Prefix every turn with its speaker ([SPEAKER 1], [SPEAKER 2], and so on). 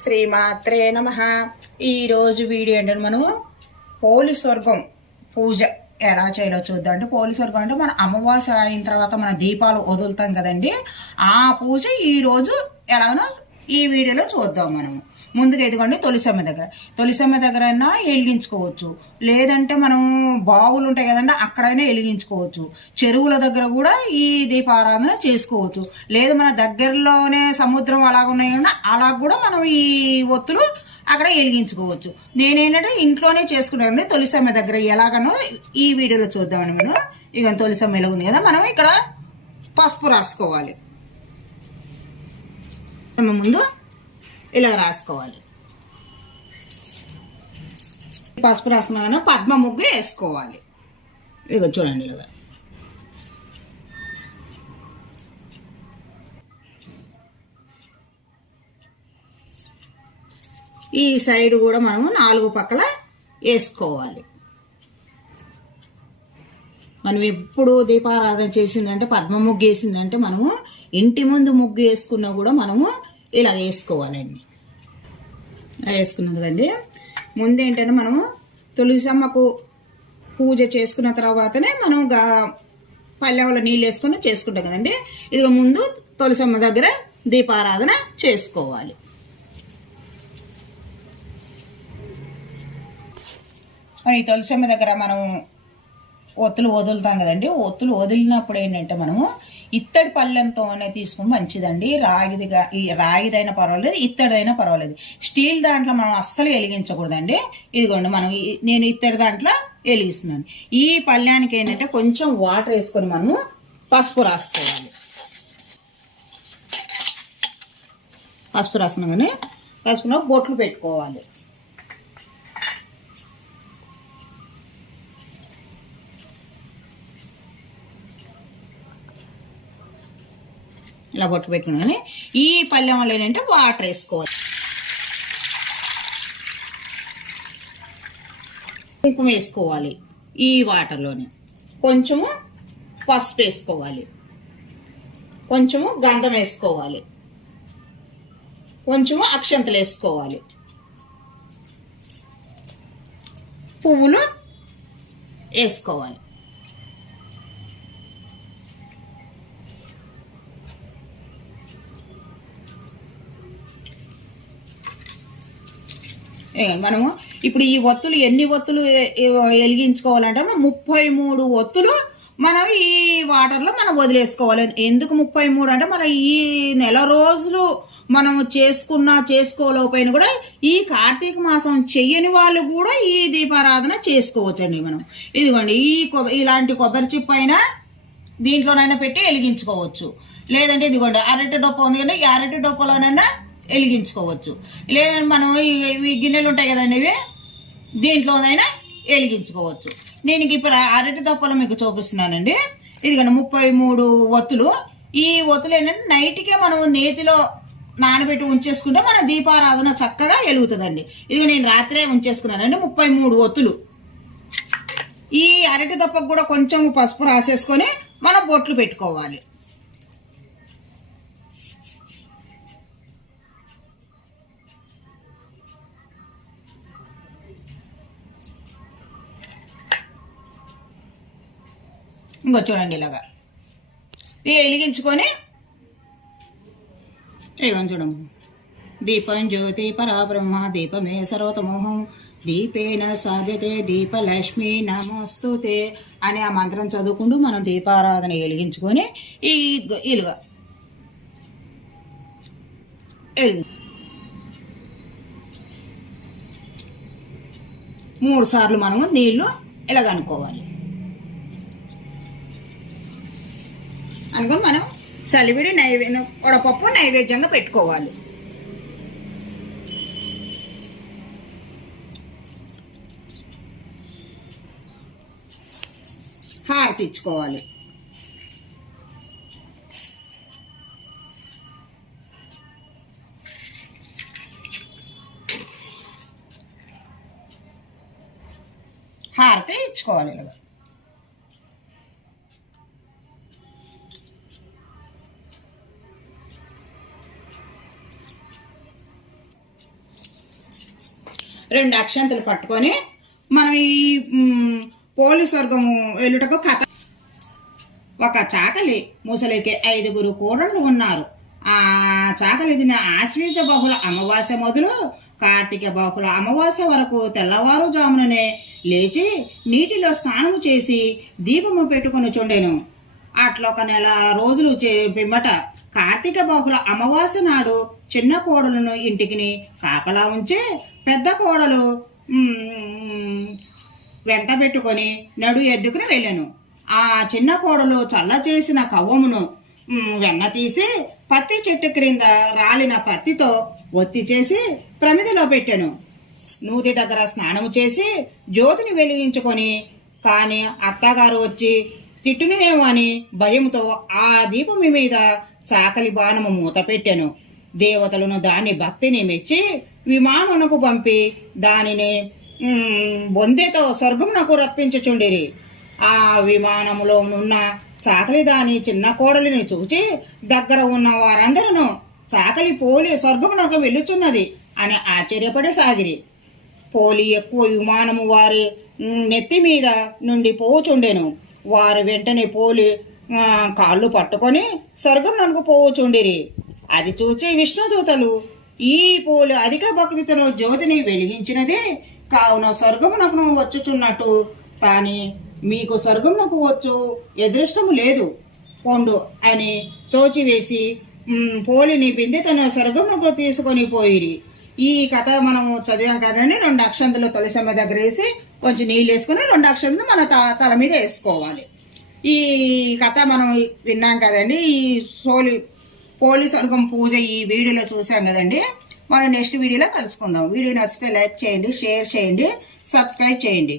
[SPEAKER 1] శ్రీమాత్రే నమ. ఈరోజు వీడియో ఏంటంటే మనము పోలి స్వర్గం పూజ ఎలా చేయాలో చూద్దాం. అంటే పోలి స్వర్గం అంటే మన అమావాస్య అయిన తర్వాత మన దీపాలు వదులుతాం కదండి. ఆ పూజ ఈరోజు ఎలాగనో ఈ వీడియోలో చూద్దాం మనము. ముందుగా ఎదుగోండి తొలిసమ్మ దగ్గర. తొలిసమ్మ దగ్గర అయినా వెలిగించుకోవచ్చు లేదంటే మనం బావులు ఉంటాయి కదండి అక్కడైనా వెలిగించుకోవచ్చు చెరువుల దగ్గర కూడా ఈ దీపారాధన చేసుకోవచ్చు. లేదు మన దగ్గరలోనే సముద్రం అలాగున్నాయి ఉన్నాయి అలా కూడా మనం ఈ ఒత్తులు అక్కడ వెలిగించుకోవచ్చు నేనేంటంటే ఇంట్లోనే చేసుకున్నాను తొలిసమ్మ దగ్గర. ఎలాగనో ఈ వీడియోలో చూద్దామని మనం. ఇక తొలిసమ్మ ఎలా ఉంది కదా మనం ఇక్కడ పసుపు రాసుకోవాలి. ముందు ఇలా రాసుకోవాలి. పసుపు రాసుకున్నాక పద్మ ముగ్గు వేసుకోవాలి. ఇక చూడండి ఇలా. ఈ సైడ్ కూడా మనము నాలుగు పక్కల వేసుకోవాలి. మనం ఎప్పుడు దీపారాధన చేసిందంటే పద్మ ముగ్గు వేసిందంటే మనము ఇంటి ముందు ముగ్గు వేసుకున్నా కూడా మనము ఇలా వేసుకోవాలండి. ఇలా వేసుకున్నాం కదండి. ముందు ఏంటంటే మనము తులసమ్మకు పూజ చేసుకున్న తర్వాతనే మనం గా నీళ్ళు వేసుకుని చేసుకుంటాం కదండి. ఇది ముందు తులసమ్మ దగ్గర దీపారాధన చేసుకోవాలి. ఈ తులసమ్మ దగ్గర మనం ఒత్తులు వదులుతాం కదండి. ఒత్తులు వదిలినప్పుడు ఏంటంటే మనము ఇత్తడి పళ్ళెంతోనే తీసుకుని మంచిదండి. రాగిదిగా ఈ రాగిదైనా పర్వాలేదు ఇత్తడిదైనా పర్వాలేదు. స్టీల్ దాంట్లో మనం అస్సలు వెలిగించకూడదండి. ఇదిగోండి మనం నేను ఇత్తడి దాంట్లో వెలిగిస్తున్నాను. ఈ పళ్ళానికి ఏంటంటే కొంచెం వాటర్ వేసుకొని మనము పసుపు రాసుకోవాలి. పసుపు రాసిన కానీ పసుపులో బొట్లు పెట్టుకోవాలి. ఇలా బొట్టు పెట్టుకుని ఈ పల్లెంలో ఏంటంటే వాటర్ వేసుకోవాలి. కుంకుమ వేసుకోవాలి ఈ వాటర్లోనే. కొంచెము పసుపు వేసుకోవాలి. కొంచెము గంధం వేసుకోవాలి. కొంచెము అక్షంతలు వేసుకోవాలి. పువ్వులు వేసుకోవాలి. మనము ఇప్పుడు ఈ ఒత్తులు ఎన్ని ఒత్తులు వెలిగించుకోవాలంటే మనం ముప్పై మూడు ఒత్తులు మనం ఈ వాటర్లో మనం వదిలేసుకోవాలి. ఎందుకు ముప్పై మూడు అంటే మన ఈ నెల రోజులు మనం చేసుకున్న చేసుకోలేకపోయిన కూడా ఈ కార్తీక మాసం చెయ్యని వాళ్ళు కూడా ఈ దీపారాధన చేసుకోవచ్చండి మనం. ఇదిగోండి ఈ ఇలాంటి కొబ్బరి చిప్ అయినా దీంట్లోనైనా పెట్టి వెలిగించుకోవచ్చు. లేదంటే ఇదిగోండి అరటి డొప్ప ఉంది కానీ ఈ అరటి డొప్పలోనైనా వెలిగించుకోవచ్చు. లేదంటే మనం ఈ గిన్నెలు ఉంటాయి కదండి ఇవి? దీంట్లోనైనా వెలిగించుకోవచ్చు. నేను ఇప్పుడు అరటి దప్పలు మీకు చూపిస్తున్నానండి. ఇదిగోండి ముప్పై మూడు ఒత్తులు. ఈ ఒత్తులు ఏంటంటే నైట్కే మనం నేతిలో నానబెట్టి ఉంచేసుకుంటే మన దీపారాధన చక్కగా వెలుగుతుందండి. ఇది నేను రాత్రే ఉంచేసుకున్నానండి ముప్పై మూడు ఒత్తులు. ఈ అరటి దప్పకు కూడా కొంచెం పసుపు రాసేసుకొని మనం బొట్లు పెట్టుకోవాలి. ఇంకో చూడండి ఇలాగా. ఇది వెలిగించుకొని ఇదిగో చూడము దీపం జ్యోతి పరాబ్రహ్మ దీపమే సర్వతమోహం దీపేన సాధ్యతే దీపలక్ష్మి నమోస్తుతే అనే ఆ మంత్రం చదువుకుంటూ మనం దీపారాధన వెలిగించుకొని ఈ ఇలుగా. మూడు సార్లు మనము నీళ్ళు ఇలాగ అనుకోవాలి. కనుక మనం సలివిడి నైవేద్యం వడపప్పు నైవేద్యంగా పెట్టుకోవాలి. హారతి ఇచ్చుకోవాలి హారతి ఇచ్చుకోవాలి ఇలాగ రెండు అక్షంతలు పట్టుకొని మనం ఈ పోలీస్ వర్గము వెళ్ళుటకు కథ. ఒక చాకలి ముసలికి ఐదుగురు కూడళ్ళు ఉన్నారు. ఆ చాకలి దిన ఆశ్వీజ బహుళ అమావాస్య మొదలు కార్తీక బహుళ అమావాస్య వరకు తెల్లవారుజాముననే లేచి నీటిలో స్నానము చేసి దీపము పెట్టుకుని చుండెను. అట్లా ఒక నెల రోజులు పిమ్మట కార్తీక బాహుల అమావాస్య నాడు చిన్న కోడలను ఇంటికి కాపలా ఉంచే పెద్ద కోడలు. వెంట పెట్టుకొని నడు ఎడ్డుకుని వెళ్ళాను. ఆ చిన్న కోడలు చల్ల చేసిన కవ్వమును వెన్న తీసి పత్తి చెట్టు క్రింద రాలిన పత్తితో ఒత్తి చేసి ప్రమిదిలో పెట్టాను. నూతి దగ్గర స్నానం చేసి జ్యోతిని వెలిగించుకొని కానీ అత్తగారు వచ్చి తిట్టునేమో అని భయంతో ఆ దీపం మీద చాకలి బాణము మూత పెట్టాను. దేవతలను దాని భక్తిని మెచ్చి విమానమునకు పంపి దానిని బొందెతో స్వర్గమునకు రప్పించుచుండిరి. ఆ విమానములో ఉన్న చాకలి దాని చిన్న కోడలిని చూచి దగ్గర ఉన్న వారందరూ చాకలి పోలి స్వర్గమునకు వెళ్ళుచున్నది అని ఆశ్చర్యపడి సాగిరి. పోలి ఎక్కువ విమానము వారి నెత్తి మీద నుండి పోచుండెను వారు వెంటనే పోలి కాళ్ళు పట్టుకొని స్వర్గం నడుపు పోవుచుండిరి. అది చూచి విష్ణుదూతలు ఈ పోలి అధిక భక్తితో జ్యోతిని వెలిగించినదే కావున స్వర్గమునకు వచ్చుచున్నట్టు. కానీ మీకు స్వర్గమునకు వచ్చు ఎదృష్టము లేదు. పొండు అని త్రోచివేసి పోలిని బిందెతను స్వర్గమునకు తీసుకొని పోయిరి. ఈ కథ మనము చదివాం కదండి రెండు అక్షంతలు తులసమ్మ దగ్గర వేసి కొంచెం నీళ్ళు వేసుకుని రెండు అక్షంతలు మన త- తల మీద వేసుకోవాలి. ఈ కథ మనం విన్నాం కదండి ఈ సోలి పోలీస్ వర్గం పూజ ఈ వీడియోలో చూసాం కదండి. మనం నెక్స్ట్ వీడియోలో కలుసుకుందాం. వీడియో నచ్చితే లైక్ చేయండి షేర్ చేయండి సబ్స్క్రైబ్ చేయండి.